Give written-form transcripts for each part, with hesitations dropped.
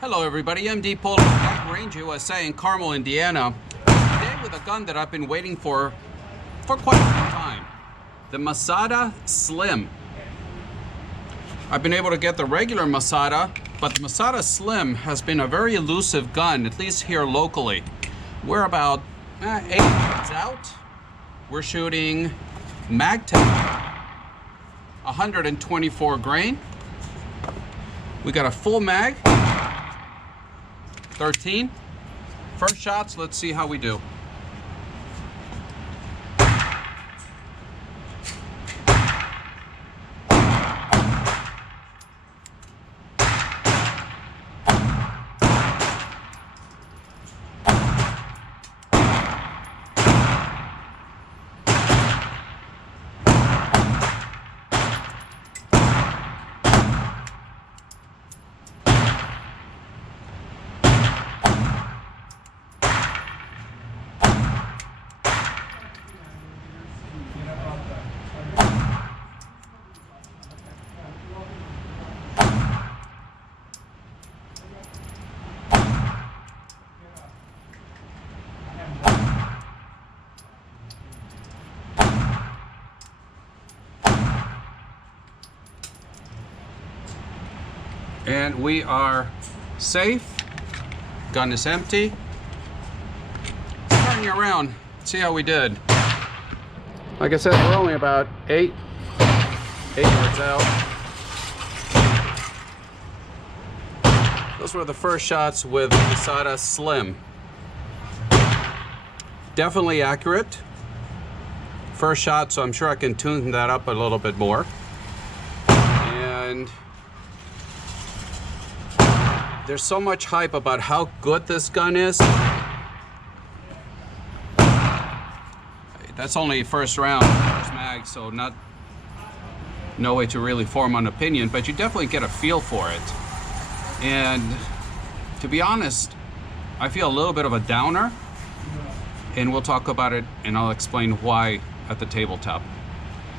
Hello everybody, MD Polo, Range USA in Carmel, Indiana. Today with a gun that I've been waiting for quite some time. The Masada Slim. I've been able to get the regular Masada, but the Masada Slim has been a very elusive gun, at least here locally. We're about 8 yards out. We're shooting mag tech, 124 grain. We got a full mag. 13. First shots, let's see how we do. And we are safe. Gun is empty. Turning around, see how we did. Like I said, we're only about 8 yards out. Those were the first shots with Masada Slim. Definitely accurate. First shot, so I'm sure I can tune that up a little bit more. And there's so much hype about how good this gun is. That's only first round, first mag, so no way to really form an opinion, but you definitely get a feel for it. And to be honest, I feel a little bit of a downer, and we'll talk about it and I'll explain why at the tabletop.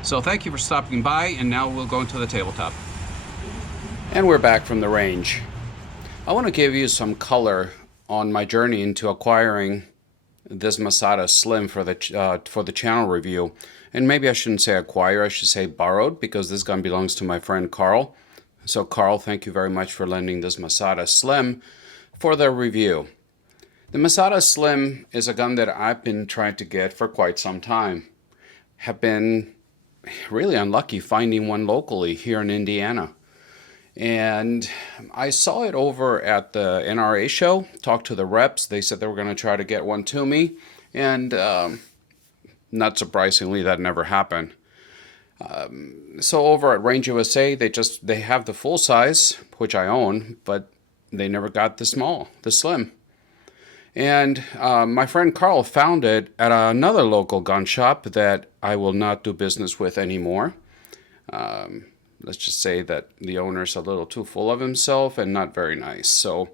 So thank you for stopping by, and now we'll go into the tabletop. And we're back from the range. I want to give you some color on my journey into acquiring this Masada Slim for the channel review. And maybe I shouldn't say acquire, I should say borrowed, because this gun belongs to my friend Karl. So Karl, thank you very much for lending this Masada Slim for the review. The Masada Slim is a gun that I've been trying to get for quite some time. Have been really unlucky finding one locally here in Indiana. And I saw it over at the NRA Show, talked to the reps. They said they were going to try to get one to me. And not surprisingly, that never happened. So over at Range USA, they have the full size, which I own, but they never got the small, the slim. And my friend Karl found it at another local gun shop that I will not do business with anymore. Let's just say that the owner's a little too full of himself and not very nice. So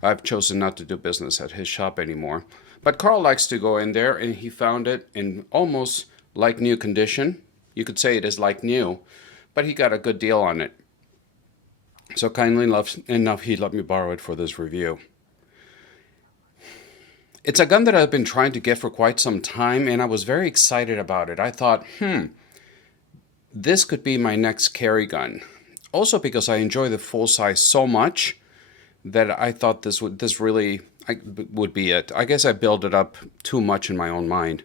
I've chosen not to do business at his shop anymore. But Karl likes to go in there, and he found it in almost like new condition. You could say it is like new, but he got a good deal on it. So kindly enough, he let me borrow it for this review. It's a gun that I've been trying to get for quite some time, and I was very excited about it. I thought, this could be my next carry gun. Also because I enjoy the full size so much that I thought this would be it. I guess I built it up too much in my own mind.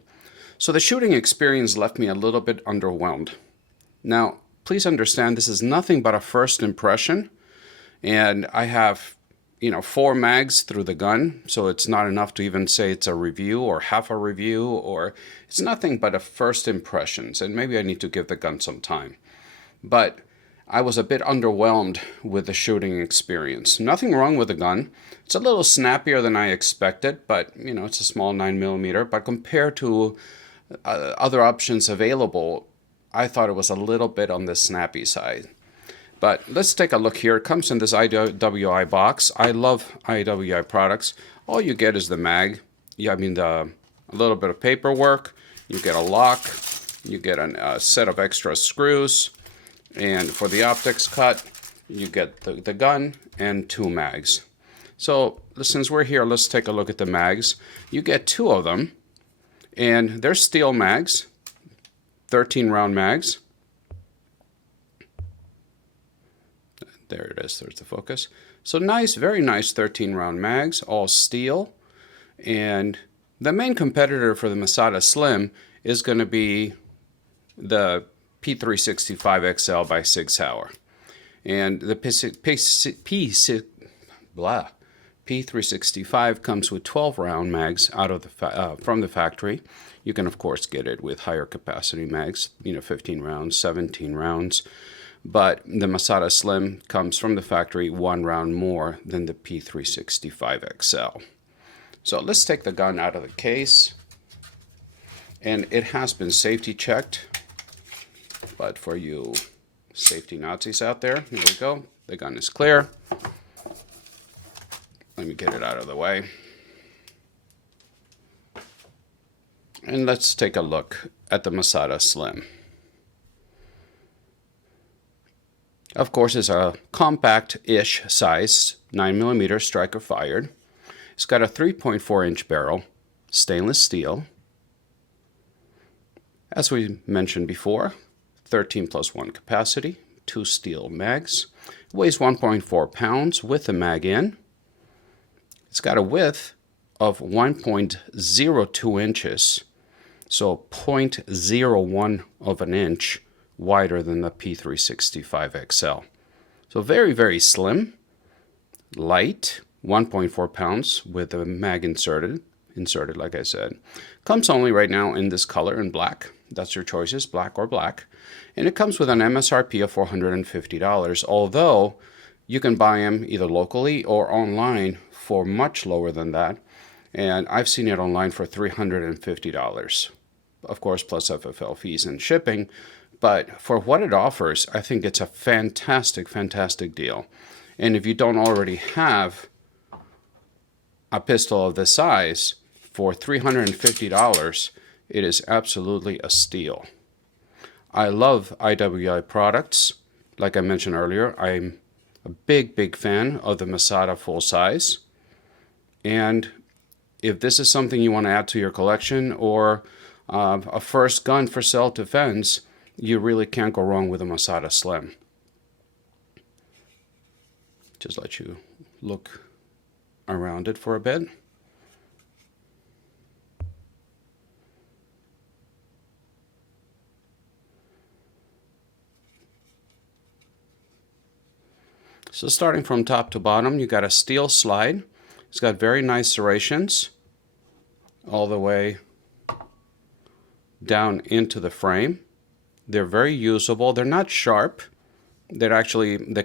So the shooting experience left me a little bit underwhelmed. Now, please understand, this is nothing but a first impression, and I have 4 mags through the gun, so it's not enough to even say it's a review or half a review, or it's nothing but a first impressions, and maybe I need to give the gun some time. But I was a bit underwhelmed with the shooting experience. Nothing wrong with the gun. It's a little snappier than I expected, but it's a small 9mm, but compared to other options available, I thought it was a little bit on the snappy side. But let's take a look here. It comes in this IWI box. I love IWI products. All you get is the mag. A little bit of paperwork. You get a lock. You get a set of extra screws. And for the optics cut, you get the gun and 2 mags. So since we're here, let's take a look at the mags. You get 2 of them, and they're steel mags, 13 round mags. There it is, there's the focus. So nice, very nice 13 round mags, all steel. And the main competitor for the Masada Slim is going to be the P365 XL by Sig Sauer. And the P365 comes with 12 round mags out of the from the factory. You can of course get it with higher capacity mags, 15 rounds, 17 rounds. But the Masada Slim comes from the factory 1 round more than the P365 XL. So let's take the gun out of the case. And it has been safety checked. But for you safety Nazis out there, here we go. The gun is clear. Let me get it out of the way. And let's take a look at the Masada Slim. Of course, it's a compact-ish size 9mm striker fired. It's got a 3.4-inch barrel, stainless steel. As we mentioned before, 13+1 capacity, 2 steel mags. It weighs 1.4 pounds with the mag in. It's got a width of 1.02 inches, so 0.01 of an inch wider than the P365 XL. So very, very slim, light, 1.4 pounds with the mag inserted like I said. Comes only right now in this color in black. That's your choices, black or black. And it comes with an MSRP of $450, although you can buy them either locally or online for much lower than that. And I've seen it online for $350. Of course, plus FFL fees and shipping. But for what it offers, I think it's a fantastic, fantastic deal. And if you don't already have a pistol of this size, for $350, it is absolutely a steal. I love IWI products. Like I mentioned earlier, I'm a big, big fan of the Masada full size. And if this is something you want to add to your collection or a first gun for self-defense, you really can't go wrong with a Masada Slim. Just let you look around it for a bit. So starting from top to bottom, you got a steel slide. It's got very nice serrations all the way down into the frame. They're very usable. They're not sharp. They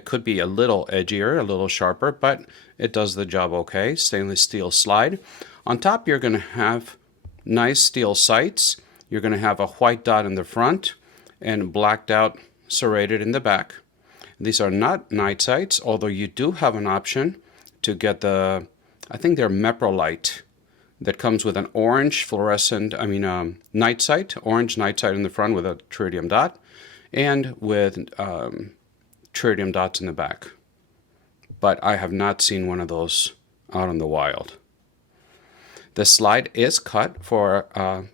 could be a little edgier, a little sharper, but it does the job okay. Stainless steel slide. On top, you're going to have nice steel sights. You're going to have a white dot in the front and blacked out serrated in the back. These are not night sights, although you do have an option to get the, I think they're Meprolite, that comes with an orange fluorescent, night sight, orange night sight in the front with a tritium dot, and with tritium dots in the back. But I have not seen one of those out in the wild. The slide is cut for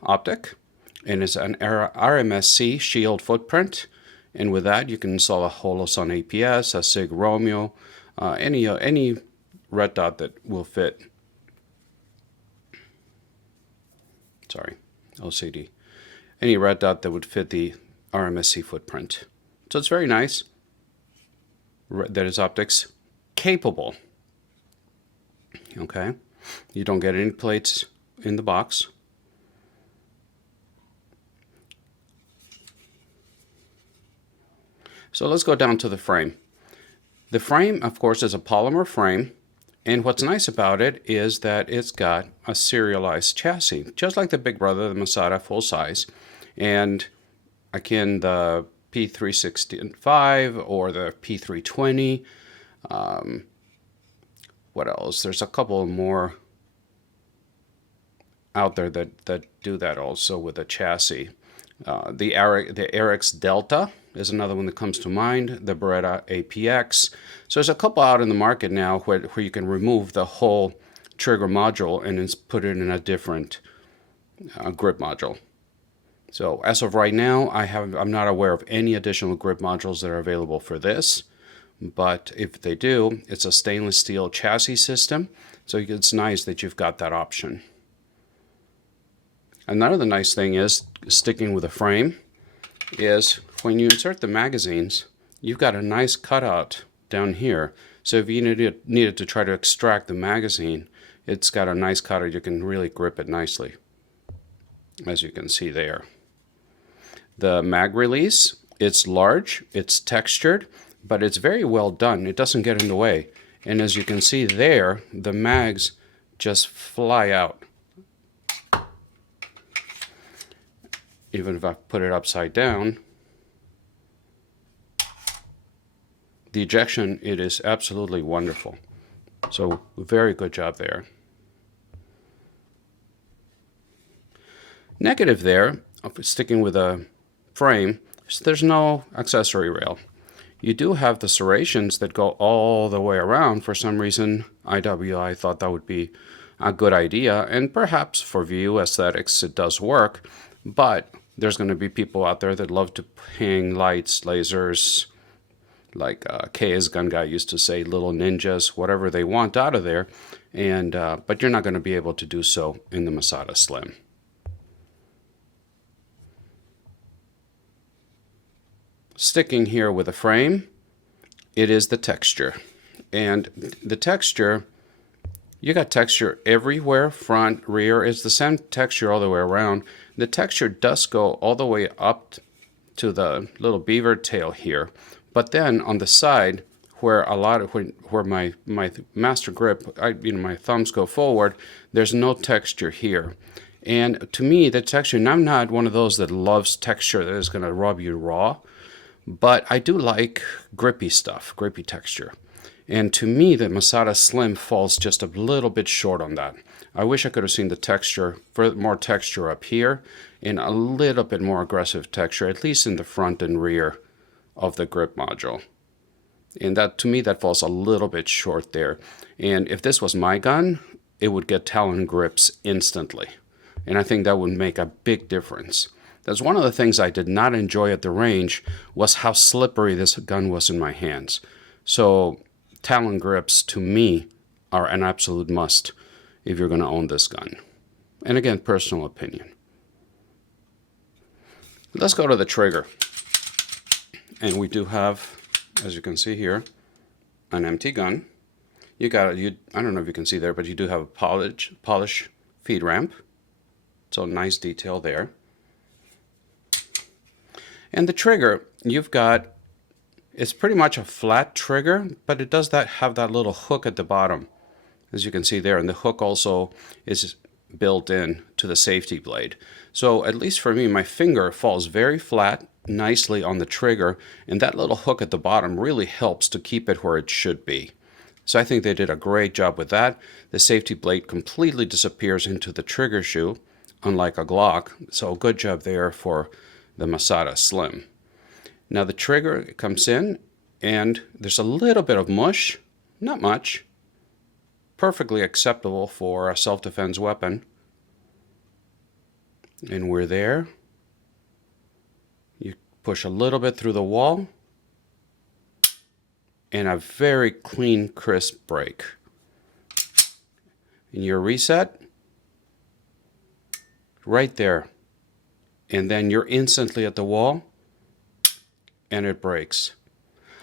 optic, and is an RMSC shield footprint. And with that, you can install a Holosun APS, a SIG Romeo, any red dot that will fit. Sorry, LCD. Any red dot that would fit the RMSC footprint. So it's very nice. That is optics capable. Okay, you don't get any plates in the box. So let's go down to the frame. The frame, of course, is a polymer frame, and what's nice about it is that it's got a serialized chassis, just like the big brother, the Masada full size. And again, the P365 or the P320. What else? There's a couple more out there that do that also with a chassis. The RX Delta is another one that comes to mind, the Beretta APX. So there's a couple out in the market now where you can remove the whole trigger module and then put it in a different grip module. So as of right now, I'm not aware of any additional grip modules that are available for this. But if they do, it's a stainless steel chassis system, so it's nice that you've got that option. Another nice thing is, sticking with the frame, is when you insert the magazines, you've got a nice cutout down here. So if you needed to try to extract the magazine, it's got a nice cutout. You can really grip it nicely, as you can see there. The mag release, it's large, it's textured, but it's very well done. It doesn't get in the way. And as you can see there, the mags just fly out. Even if I put it upside down, the ejection, it is absolutely wonderful. So very good job there. Negative there, sticking with a frame, there's no accessory rail. You do have the serrations that go all the way around. For some reason, IWI thought that would be a good idea, and perhaps for view aesthetics it does work, but there's going to be people out there that love to hang lights, lasers, like K's gun guy used to say, little ninjas, whatever they want out of there, and but you're not going to be able to do so in the Masada Slim. Sticking here with a frame, it is the texture. And the texture, you got texture everywhere, front, rear. It's the same texture all the way around. The texture does go all the way up to the little beaver tail here. But then on the side, where where my master grip, my thumbs go forward, there's no texture here. And to me, the texture, and I'm not one of those that loves texture that is going to rub you raw, but I do like grippy stuff, grippy texture. And to me, the Masada Slim falls just a little bit short on that. I wish I could have seen the texture, more texture up here, and a little bit more aggressive texture, at least in the front and rear of the grip module. And that, to me, that falls a little bit short there. And if this was my gun, it would get Talon grips instantly. And I think that would make a big difference. That's one of the things I did not enjoy at the range, was how slippery this gun was in my hands. So Talon grips, to me, are an absolute must if you're going to own this gun. And again, personal opinion. Let's go to the trigger. And we do have, as you can see here, an empty gun. I don't know if you can see there, but you do have a polish feed ramp. So nice detail there. And the trigger, you've got, it's pretty much a flat trigger, but it does have that little hook at the bottom, as you can see there. And the hook also is built in to the safety blade. So at least for me, my finger falls very flat, nicely on the trigger, and that little hook at the bottom really helps to keep it where it should be. So I think they did a great job with that. The safety blade completely disappears into the trigger shoe, unlike a Glock. So good job there for the Masada Slim. Now the trigger comes in, and there's a little bit of mush, not much, perfectly acceptable for a self-defense weapon. And we're there. You push a little bit through the wall, and a very clean, crisp break. And your reset, right there. And then you're instantly at the wall, and it breaks.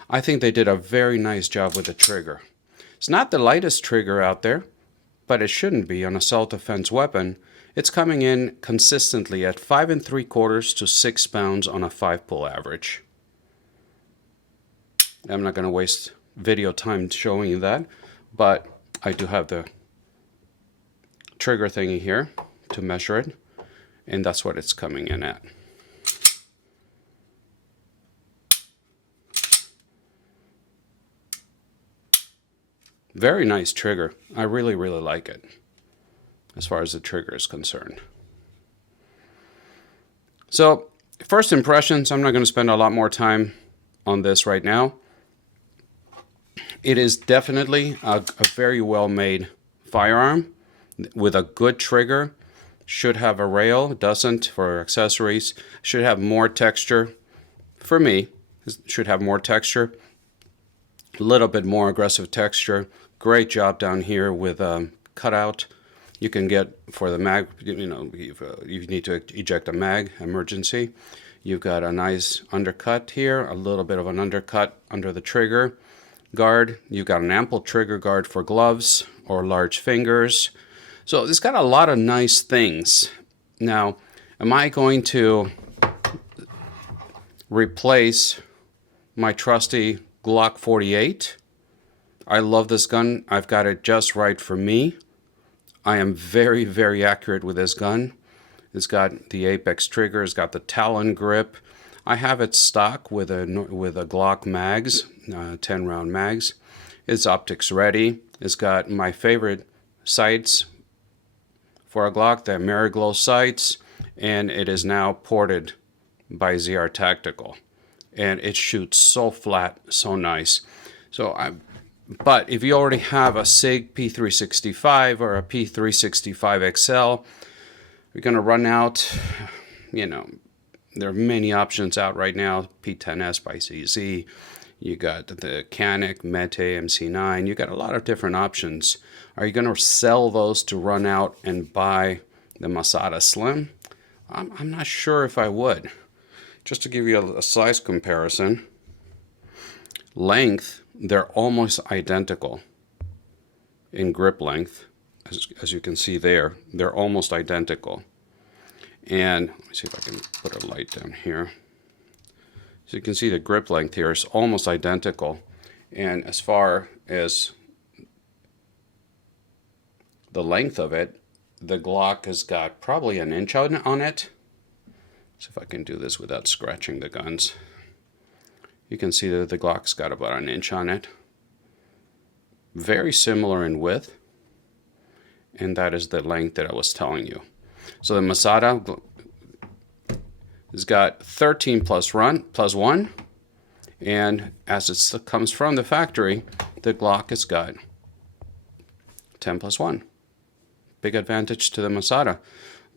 I think they did a very nice job with the trigger. It's not the lightest trigger out there, but it shouldn't be on a self-defense weapon. It's coming in consistently at 5 3/4 to 6 pounds on a 5-pull average. I'm not going to waste video time showing you that, but I do have the trigger thingy here to measure it, and that's what it's coming in at. Very nice trigger. I really, really like it as far as the trigger is concerned. So first impressions, I'm not going to spend a lot more time on this right now. It is definitely a very well made firearm with a good trigger. Should have a rail, doesn't for accessories. Should have more texture. For me, should have more texture. A little bit more aggressive texture. Great job down here with cutout. You can get for the mag, you know, you need to eject a mag, emergency. You've got a nice undercut here, a little bit of an undercut under the trigger guard. You've got an ample trigger guard for gloves or large fingers. So it's got a lot of nice things. Now, am I going to replace my trusty Glock 48? I love this gun. I've got it just right for me. I am very, very accurate with this gun. It's got the Apex trigger. It's got the Talon grip. I have it stock with a Glock mags, 10-round mags. It's optics ready. It's got my favorite sights for a Glock, the Mariglow sights, and it is now ported by ZR Tactical. And it shoots so flat, so nice. But if you already have a SIG P365 or a P365 XL, you're going to run out, you know, there are many options out right now. P10S by CZ, you got the Canic, Mete, MC9, you got a lot of different options. Are you going to sell those to run out and buy the Masada Slim? I'm not sure if I would. Just to give you a size comparison, length, they're almost identical in grip length. As you can see there, they're almost identical. And let me see if I can put a light down here. So you can see the grip length here is almost identical. And as far as the length of it, the Glock has got probably an inch on it. So if I can do this without scratching the guns. You can see that the Glock's got about an inch on it. Very similar in width. And that is the length that I was telling you. So the Masada has got 13 plus 1. And as it comes from the factory, the Glock has got 10 plus 1. Big advantage to the Masada.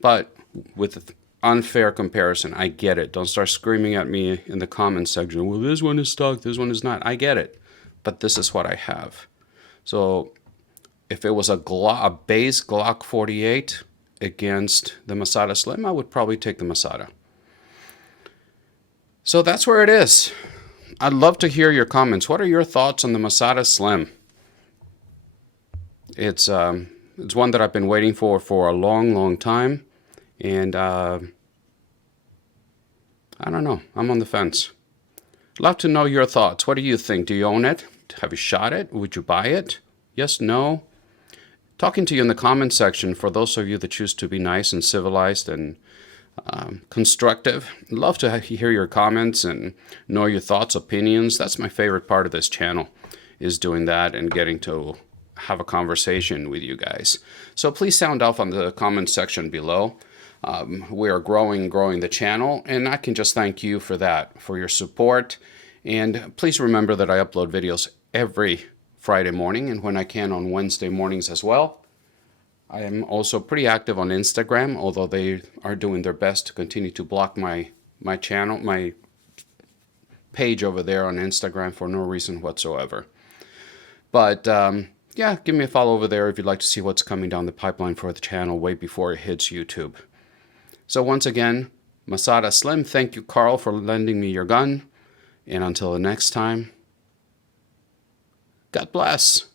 But with unfair comparison, I get it. Don't start screaming at me in the comments section. Well, this one is stock, this one is not. I get it. But this is what I have. So if it was a base Glock 48 against the Masada Slim, I would probably take the Masada. So that's where it is. I'd love to hear your comments. What are your thoughts on the Masada Slim? It's one that I've been waiting for a long, long time. And I don't know. I'm on the fence. Love to know your thoughts. What do you think? Do you own it? Have you shot it? Would you buy it? Yes, no? Talking to you in the comments section for those of you that choose to be nice and civilized and constructive. Love to hear your comments and know your thoughts, opinions. That's my favorite part of this channel, is doing that and getting to have a conversation with you guys. So please sound off on the comment section below. We are growing the channel, and I can just thank you for that, for your support. And please remember that I upload videos every Friday morning, and when I can on Wednesday mornings as well. I am also pretty active on Instagram, although they are doing their best to continue to block my channel, my page over there on Instagram for no reason whatsoever. But yeah, give me a follow over there if you'd like to see what's coming down the pipeline for the channel way before it hits YouTube. So once again, Masada Slim, thank you, Karl, for lending me your gun. And until the next time, God bless.